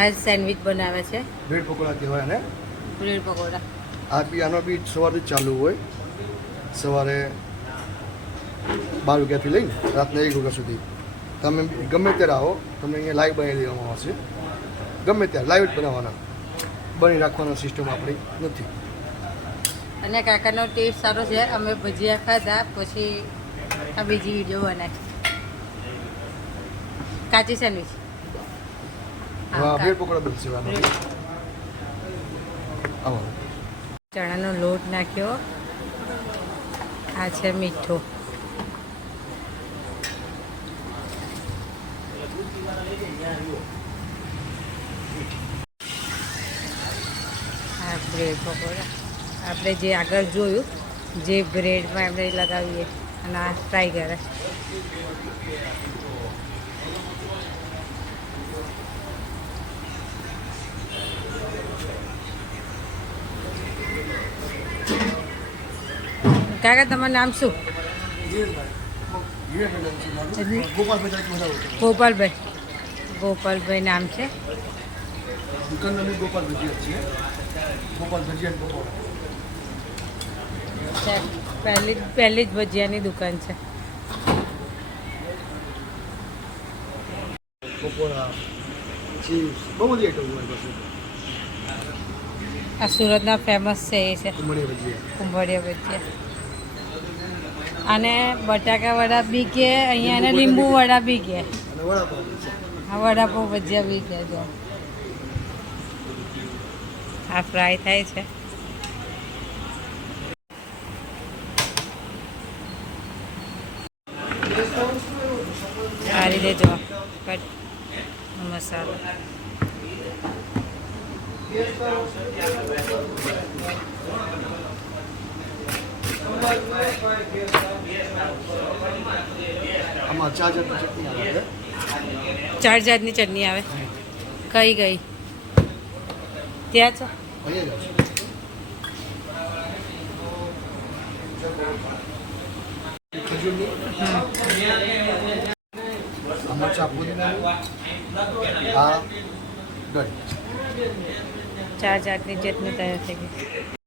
આ સેન્ડવિચ બનાવે છે, બ્રેડ પકોડા કહેવાય ને. બ્રેડ પકોડા. આ બી આનો બી સવારથી ચાલુ હોય, સવારે 12 વાગ્યાથી લઈને રાતના 1 વાગ્યા સુધી. તમે ગમે ત્યારે આવો, તમને અહીંયા લાઈવ બનાવી દેવામાં આવશે. ગમે ત્યારે લાઈવ જ બનાવવાના, બની રાખવાનો સિસ્ટમ આપણી નથી. અને કાકાનો ટેસ્ટ સારો છે. અમે ભજીયા ખાધા પછી આ બીજી વિડીયો બનાવી. કાચી સેન્ડવિચ. હા, બ્રેડ પકોડા બનશે આમાં. આવો ચણાનો લોટ નાખ્યો. આ છે મીઠું. આ બ્રેડ પકોડા આપણે જે આગળ જોયું, જે બ્રેડમાં આપણે લગાવીએ અને આ ફ્રાય કરે. કાકા તમારું નામ શું? ગોપાલભાઈ. ગોપાલભાઈ નામ છે. દુકાનનું નામ ગોપાલ ભજીયા છીએ. ગોપાલ ભજીયા પકોડા. પહેલી જ ભજીયાની દુકાન છે. પકોડા, ચીપ્સ, બહુ બધી આઈટમ હોય પાસે. આ સુરતના ફેમસ છે એ છે કુંભળિયા ભજીયા. કુંભળિયા ભજીયા. અને બટાકા વડા બી કે અહીંયા એને લીંબુ વડા બી કે. અને વડાપાવ. આ વડાપાવ ભજીયા બી કે. જો આ ફ્રાય થાય છે. આ રીતે જો કટ મસાલો. આમાં 4 જાતની ચટણી આવે છે. 4 જાતની ચટણી આવે. કઈ ગઈ ત્યાં છો? અહીંયા જ આવશે. ખજૂરની આમાં ચાપુદીનાનું આ ગળી. 4 જાતની ચટણી તૈયાર થઈ ગઈ.